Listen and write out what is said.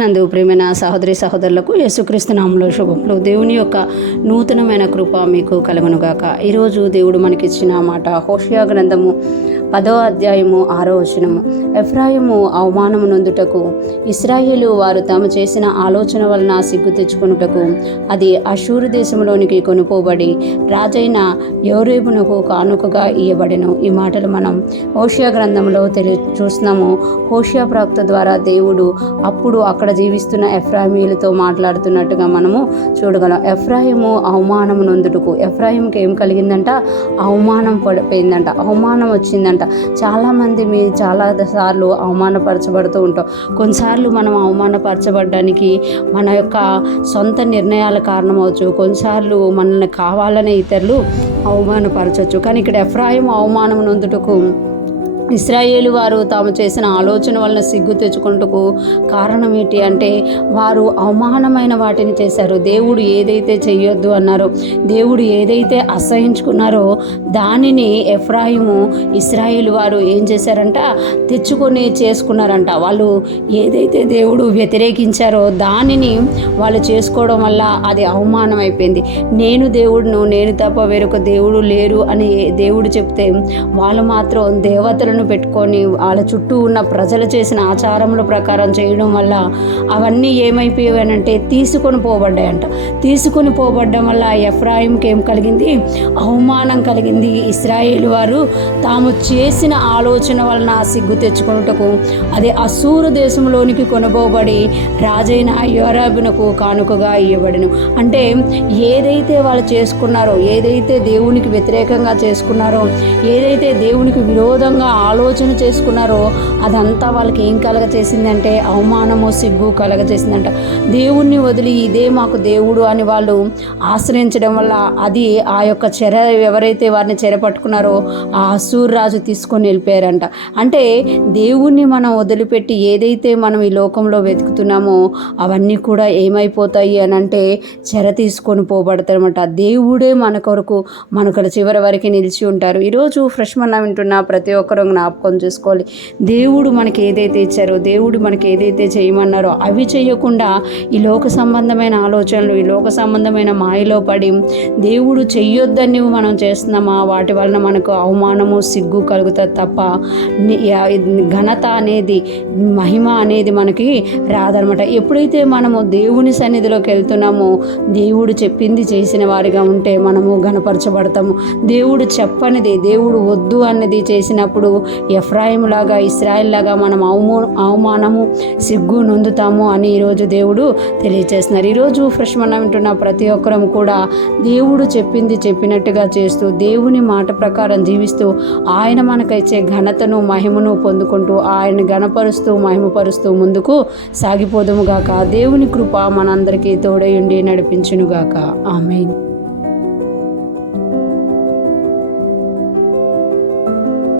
నందు ప్రియమైన సహోదరి సహోదరులకు యేసుక్రీస్తు నామములో శుభములు. దేవుని యొక్క నూతనమైన కృప మీకు కలుగునుగాక. ఈరోజు దేవుడు మనకిచ్చిన మాట హోషేయ గ్రంథము 10వ అధ్యాయము 6వ వచనము. ఎఫ్రాయిము అవమానము నొందుటకు ఇశ్రాయేలు వారు తాము చేసిన ఆలోచన వలన సిగ్గు తెచ్చుకొనుటకు అది అషూరు దేశంలోనికి కొనుపోబడి రాజైన యోరేబునకు కానుకగా ఇయ్యబడెను. ఈ మాటలు మనం హోషేయ గ్రంథంలో చూస్తున్నాము. హోషేయ ప్రవక్త ద్వారా దేవుడు అప్పుడు అక్కడ జీవిస్తున్న ఎఫ్రాయిమీలతో మాట్లాడుతున్నట్టుగా మనము చూడగలం. ఎఫ్రాయిము అవమానం నొందుటకు, ఎఫ్రాయింకి ఏం కలిగిందంట? అవమానం పడిపోయిందంట, అవమానం వచ్చిందంట. చాలామంది చాలా సార్లు అవమానపరచబడుతూ ఉంటాం. కొన్నిసార్లు మనం అవమానపరచబడడానికి మన యొక్క సొంత నిర్ణయాల కారణమవచ్చు. కొన్నిసార్లు మనల్ని కావాలనే ఇతరులు అవమానపరచవచ్చు. కానీ ఇక్కడ ఎఫ్రాయిము అవమానం నొందుటకు ఇశ్రాయేలు వారు తాము చేసిన ఆలోచన వలన సిగ్గు తెచ్చుకుంటకు కారణం ఏంటి అంటే, వారు అవమానమైన వాటిని చేశారు. దేవుడు ఏదైతే చెయ్యొద్దు అన్నారో, దేవుడు ఏదైతే అసహించుకున్నారో దానిని ఎఫ్రాయిము ఇశ్రాయేలు వారు ఏం చేశారంట? తెచ్చుకొని చేసుకున్నారంట. వాళ్ళు ఏదైతే దేవుడు వ్యతిరేకించారో దానిని వాళ్ళు చేసుకోవడం వల్ల అది అవమానం అయిపోయింది. నేను దేవుడును, నేను తప్ప వేరొక దేవుడు లేరు అని దేవుడు చెప్తే వాళ్ళు మాత్రం దేవతలను పెట్టుకొని వాళ్ళ చుట్టూ ఉన్న ప్రజలు చేసిన ఆచారముల ప్రకారం చేయడం వల్ల అవన్నీ ఏమైపోయానంటే తీసుకొని పోబడ్డాయంట. తీసుకొని పోబడ్డం వల్ల ఎఫ్రాయింకి ఏం కలిగింది? అవమానం కలిగింది. ఇశ్రాయేలు వారు తాము చేసిన ఆలోచన వలన సిగ్గు తెచ్చుకొనుటకు అది అషూరు దేశంలోనికి కొనుపోబడి రాజైన యోరాబునకు కానుకగా ఇవ్వబడెను. అంటే ఏదైతే వాళ్ళు చేసుకున్నారో, ఏదైతే దేవునికి వ్యతిరేకంగా చేసుకున్నారో, ఏదైతే దేవునికి విరోధంగా ఆలోచన చేసుకున్నారో అదంతా వాళ్ళకి ఏం కలగచేసిందంటే అవమానము, సిగ్గు కలగచేసిందంట. దేవుణ్ణి వదిలి ఇదే మాకు దేవుడు అని వాళ్ళు ఆశ్రయించడం వల్ల అది ఆ యొక్క ఎవరైతే వారిని చెరపట్టుకున్నారో ఆ అషూరు రాజు తీసుకొని వెళ్ళిపోయారంట. అంటే దేవుణ్ణి మనం వదిలిపెట్టి ఏదైతే మనం ఈ లోకంలో వెతుకుతున్నామో అవన్నీ కూడా ఏమైపోతాయి అని అంటే చెర తీసుకొని పోబడతారన్నమాట. దేవుడే మన కొరకు మనకు చివరి వరకు నిలిచి ఉంటారు. ఈరోజు ఫ్రెష్ మన్నా వింటున్న ప్రతి ఒక్కరు జ్ఞాపకం చేసుకోవాలి. దేవుడు మనకి ఏదైతే ఇచ్చారో, దేవుడు మనకి ఏదైతే చేయమన్నారో అవి చేయకుండా ఈ లోక సంబంధమైన ఆలోచనలు, ఈ లోక సంబంధమైన మాయలో పడి దేవుడు చెయ్యొద్దని మనం చేస్తున్నామా, వాటి వలన మనకు అవమానము, సిగ్గు కలుగుతుంది తప్ప ఘనత అనేది, మహిమ అనేది మనకి రాదనమాట. ఎప్పుడైతే మనము దేవుని సన్నిధిలోకి వెళ్తున్నామో దేవుడు చెప్పింది చేసిన వారిగా ఉంటే మనము ఘనపరచబడతాము. దేవుడు చెప్పనిది, దేవుడు వద్దు అన్నది చేసినప్పుడు ఎఫ్రాయిం లాగా, ఇశ్రాయేల్ లాగా మనం అవమానము, సిగ్గు నొందుతాము అని ఈరోజు దేవుడు తెలియజేస్తున్నారు. ఈరోజు ఫ్రెష్ మన్నా వింటున్న ప్రతి ఒక్కరం కూడా దేవుడు చెప్పింది చెప్పినట్టుగా చేస్తూ దేవుని మాట ప్రకారం జీవిస్తూ ఆయన మనకైచ్చే ఘనతను, మహిమను పొందుకుంటూ ఆయన ఘనపరుస్తూ మహిమపరుస్తూ ముందుకు సాగిపోదుముగాక. దేవుని కృప మనందరికీ తోడయుండి నడిపించునుగాక. ఆమేన్.